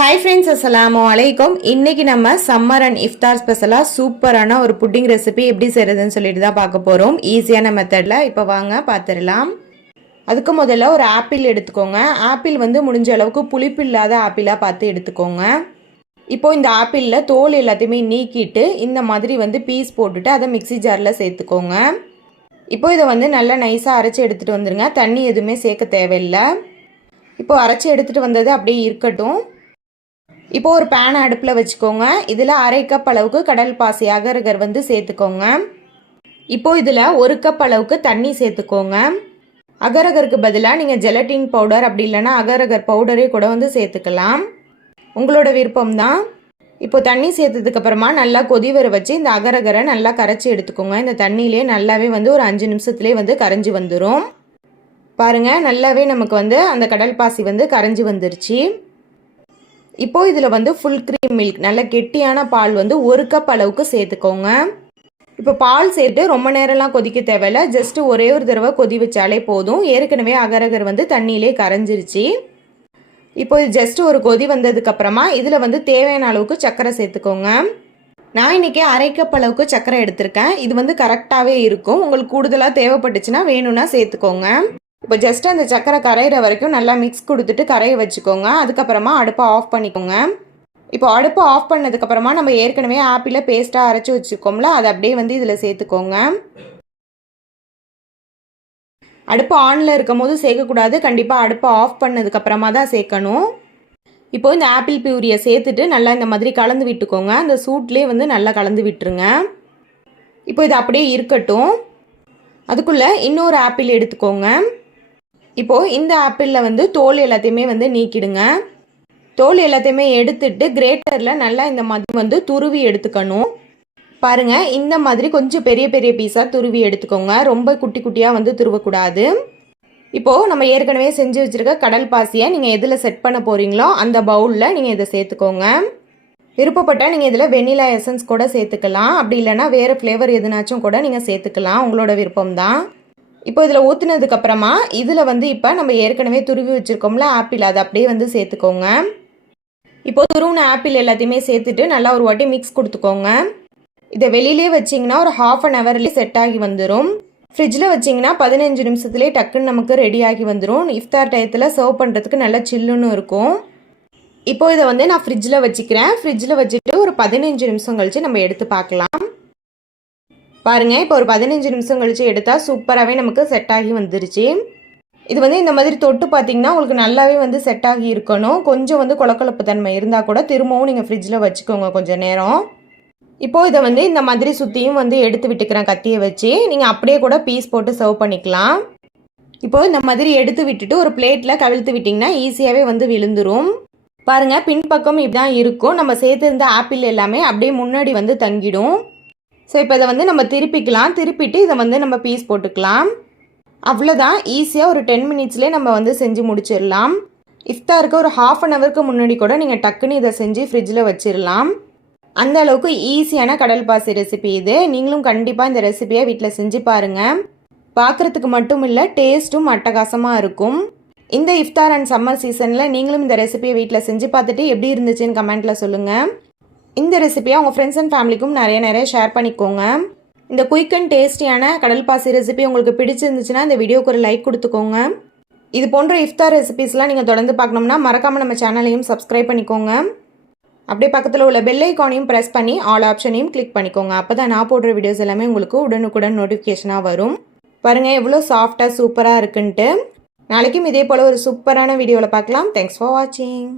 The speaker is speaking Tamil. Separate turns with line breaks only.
ஹாய் ஃப்ரெண்ட்ஸ் அஸ்ஸலாமு அலைக்கும் இன்றைக்கி நம்ம சம்மர் அண்ட் இஃப்தார் ஸ்பெஷலாக சூப்பரான ஒரு புட்டிங் ரெசிபி எப்படி செய்கிறதுன்னு சொல்லிட்டு தான் பார்க்க போகிறோம் ஈஸியான மெத்தடில் இப்போ வாங்க பார்த்துடலாம் அதுக்கு முதல்ல ஒரு ஆப்பிள் எடுத்துக்கோங்க. ஆப்பிள் வந்து முடிஞ்ச அளவுக்கு புளிப்பு இல்லாத ஆப்பிளாக பார்த்து எடுத்துக்கோங்க. இப்போது இந்த ஆப்பிளில் தோல் எல்லாத்தையுமே நீக்கிட்டு இந்த மாதிரி வந்து பீஸ் போட்டுட்டு அதை மிக்ஸி ஜாரில் சேர்த்துக்கோங்க. இப்போ இதை வந்து நல்லா நைஸாக அரைச்சி எடுத்துகிட்டு வந்துடுங்க தண்ணி எதுவுமே சேர்க்க தேவையில்லை. இப்போது அரைச்சி எடுத்துகிட்டு வந்தது அப்படியே இருக்கட்டும். இப்போ ஒரு பேனை அடுப்பில் வச்சுக்கோங்க. இதில் அரை கப் அளவுக்கு கடல் பாசி அகரகர் வந்து சேர்த்துக்கோங்க. இப்போ இதில் ஒரு கப் அளவுக்கு தண்ணி சேர்த்துக்கோங்க. அகரகருக்கு பதிலாக நீங்கள் ஜெலட்டின் பவுடர் அப்படி இல்லைன்னா அகரகர் பவுடரே கூட வந்து சேர்த்துக்கலாம். உங்களோட விருப்பம் தான் இப்போ தண்ணி சேர்த்ததுக்கு அப்புறமா நல்லா கொதி வர வச்சு இந்த அகரகரை நல்லா கரைச்சி எடுத்துக்கோங்க. இந்த தண்ணியிலே நல்லாவே வந்து ஒரு அஞ்சு நிமிஷத்துலேயே வந்து கரைஞ்சி வந்துடும் பாருங்கள் நல்லாவே நமக்கு வந்து அந்த கடல் பாசி வந்து கரைஞ்சி வந்துருச்சு. இப்போ இதில் வந்து ஃபுல் க்ரீம் மில்க் நல்ல கெட்டியான பால் வந்து ஒரு கப் அளவுக்கு சேர்த்துக்கோங்க. இப்போ பால் சேர்த்து ரொம்ப நேரம்லாம் கொதிக்க தேவையில்ல. ஜஸ்ட்டு ஒரே ஒரு தடவை கொதி வச்சாலே போதும். ஏற்கனவே அகரகர் வந்து தண்ணியிலே கரைஞ்சிருச்சு. இப்போ இது ஜஸ்ட் ஒரு கொதி வந்ததுக்கப்புறமா இதில் வந்து தேவையான அளவுக்கு சர்க்கரை சேர்த்துக்கோங்க. நான் இன்றைக்கி அரை கப் அளவுக்கு சர்க்கரை எடுத்திருக்கேன். இது வந்து கரெக்டாகவே இருக்கும். உங்களுக்கு கூடுதலாக தேவைப்பட்டுச்சுன்னா வேணும்னா சேர்த்துக்கோங்க. இப்போ ஜஸ்ட் அந்த சக்கரை கரையிற வரைக்கும் நல்லா மிக்ஸ் கொடுத்துட்டு கரைய வச்சுக்கோங்க. அதுக்கப்புறமா அடுப்பை ஆஃப் பண்ணிக்கோங்க. இப்போ அடுப்பை ஆஃப் பண்ணதுக்கப்புறமா நம்ம ஏற்கனவே ஆப்பிளை பேஸ்ட்டாக அரைச்சி வச்சுக்கோம்ல அதை அப்படியே வந்து இதில் சேர்த்துக்கோங்க. அடுப்பு ஆனில் இருக்கும் போது சேர்க்கக்கூடாது. கண்டிப்பாக அடுப்பை ஆஃப் பண்ணதுக்கப்புறமா தான் சேர்க்கணும். இப்போ இந்த ஆப்பிள் பியூரியை சேர்த்துட்டு நல்லா இந்த மாதிரி கலந்து விட்டுக்கோங்க. அந்த சூட்லேயே வந்து நல்லா கலந்து விட்டுருங்க. இப்போ இது அப்படியே இருக்கட்டும். அதுக்குள்ளே இன்னொரு ஆப்பிள் எடுத்துக்கோங்க. இப்போது இந்த ஆப்பிளில் வந்து தோல் எல்லாத்தையுமே வந்து நீக்கிடுங்க. தோல் எல்லாத்தையுமே எடுத்துட்டு கிரேட்டரில் நல்லா இந்த மாதிரி வந்து துருவி எடுத்துக்கணும். பாருங்கள் இந்த மாதிரி கொஞ்சம் பெரிய பெரிய பீஸாக துருவி எடுத்துக்கோங்க. ரொம்ப குட்டி குட்டியாக வந்து துருவக்கூடாது. இப்போது நம்ம ஏற்கனவே செஞ்சு வச்சுருக்க கடல் பாசியை நீங்கள் எதில் செட் பண்ண போகிறீங்களோ அந்த பவுலில் நீங்கள் இதை சேர்த்துக்கோங்க. விருப்பப்பட்டால் நீங்கள் இதில் வெனிலா எசன்ஸ் கூட சேர்த்துக்கலாம். அப்படி இல்லைனா வேறு ஃப்ளேவர் எதுனாச்சும் கூட நீங்கள் சேர்த்துக்கலாம். உங்களோட விருப்பம் தான் இப்போ இதில் ஊற்றுனதுக்கப்புறமா இதில் வந்து இப்போ நம்ம ஏற்கனவே துருவி வச்சுருக்கோம்ல ஆப்பிள் அதை அப்படியே வந்து சேர்த்துக்கோங்க. இப்போ துருவின ஆப்பிள் எல்லாத்தையுமே சேர்த்துட்டு நல்லா ஒரு வாட்டி மிக்ஸ் கொடுத்துக்கோங்க. இதை வெளியிலே வச்சிங்கன்னா ஒரு ஹாஃப் அன் ஹவர்லேயே செட் ஆகி வந்துடும் ஃப்ரிட்ஜில் வச்சிங்கன்னா பதினஞ்சு நிமிஷத்துலேயே டக்குன்னு நமக்கு ரெடி ஆகி வந்துடும் இஃப்தார் டயத்தில் சர்வ் பண்ணுறதுக்கு நல்லா சில்லுன்னு இருக்கும். இப்போ இதை வந்து நான் ஃப்ரிட்ஜில் வச்சுக்கிறேன். ஃப்ரிட்ஜில் வச்சுட்டு ஒரு பதினஞ்சு நிமிஷம் கழித்து நம்ம எடுத்து பார்க்கலாம். பாருங்கள் இப்போ ஒரு பதினஞ்சு நிமிஷம் கழித்து எடுத்தால் சூப்பராகவே நமக்கு செட் ஆகி வந்துருச்சு. இது வந்து இந்த மாதிரி தொட்டு பார்த்தீங்கன்னா உங்களுக்கு நல்லாவே வந்து செட் ஆகி இருக்கணும். கொஞ்சம் வந்து கொலக்கொலப்பு தன்மை இருந்தால் கூட திரும்பவும் நீங்கள் ஃப்ரிட்ஜில் வச்சுக்கோங்க கொஞ்சம் நேரம். இப்போது இதை வந்து இந்த மாதிரி சுற்றியும் வந்து எடுத்து விட்டுக்கிறேன் கத்தியை வச்சு. நீங்கள் அப்படியே கூட பீஸ் போட்டு சர்வ் பண்ணிக்கலாம். இப்போது இந்த மாதிரி எடுத்து விட்டுட்டு ஒரு பிளேட்டில் கவிழ்த்து விட்டிங்கன்னா ஈஸியாகவே வந்து விழுந்துரும். பாருங்கள் பின்பக்கம் இப்படி தான் இருக்கும். நம்ம சேர்த்துருந்த ஆப்பிள் எல்லாமே அப்படியே முன்னாடி வந்து தங்கிடும். ஸோ இப்போ இதை வந்து நம்ம திருப்பிக்கலாம். திருப்பிட்டு இதை வந்து நம்ம பீஸ் போட்டுக்கலாம். அவ்வளோதான் ஈஸியாக ஒரு டென் மினிட்ஸ்லேயே நம்ம வந்து செஞ்சு முடிச்சிடலாம். இஃப்தாருக்கு ஒரு ஹாஃப் அன் ஹவருக்கு முன்னாடி கூட நீங்கள் டக்குன்னு இதை செஞ்சு ஃப்ரிட்ஜில் வச்சிடலாம். அந்த அளவுக்கு ஈஸியான கடல் பாசி ரெசிபி இது. நீங்களும் கண்டிப்பாக இந்த ரெசிபியை வீட்டில் செஞ்சு பாருங்கள் பார்க்குறதுக்கு மட்டும் இல்லை டேஸ்ட்டும் அட்டகாசமாக இருக்கும். இந்த இஃப்தார் அண்ட் சம்மர் சீசனில் நீங்களும் இந்த ரெசிபியை வீட்டில் செஞ்சு பார்த்துட்டு எப்படி இருந்துச்சுன்னு கமெண்ட்டில் சொல்லுங்கள் இந்த ரெசிபியை உங்கள் ஃப்ரெண்ட்ஸ் அண்ட் ஃபேமிலிக்கும் நிறைய நிறைய ஷேர் பண்ணிக்கோங்க. இந்த குயிக் அண்ட் டேஸ்டியான கடல் பாசி ரெசிபி உங்களுக்கு பிடிச்சிருந்துச்சுன்னா இந்த வீடியோக்கு ஒரு லைக் கொடுத்துக்கோங்க. இது போன்ற இஃப்தார் ரெசிபிஸ்லாம் நீங்கள் தொடர்ந்து பார்க்கணும்னா மறக்காமல் நம்ம சேனலையும் சப்ஸ்கிரைப் பண்ணிக்கோங்க. அப்படியே பக்கத்தில் உள்ள பெல் ஐக்கானையும் ப்ரெஸ் பண்ணி ஆல் ஆப்ஷனையும் கிளிக் பண்ணிக்கோங்க. அப்போ தான் நான் போடுற வீடியோஸ் எல்லாமே உங்களுக்கு உடனுக்குடன் நோட்டிஃபிகேஷனாக வரும். பாருங்கள் எவ்வளோ சாஃப்டாக சூப்பராக இருக்குன்ட்டு. நாளைக்கும் இதே போல் ஒரு சூப்பரான வீடியோவில் பார்க்கலாம். தேங்க்ஸ் ஃபார் வாட்சிங்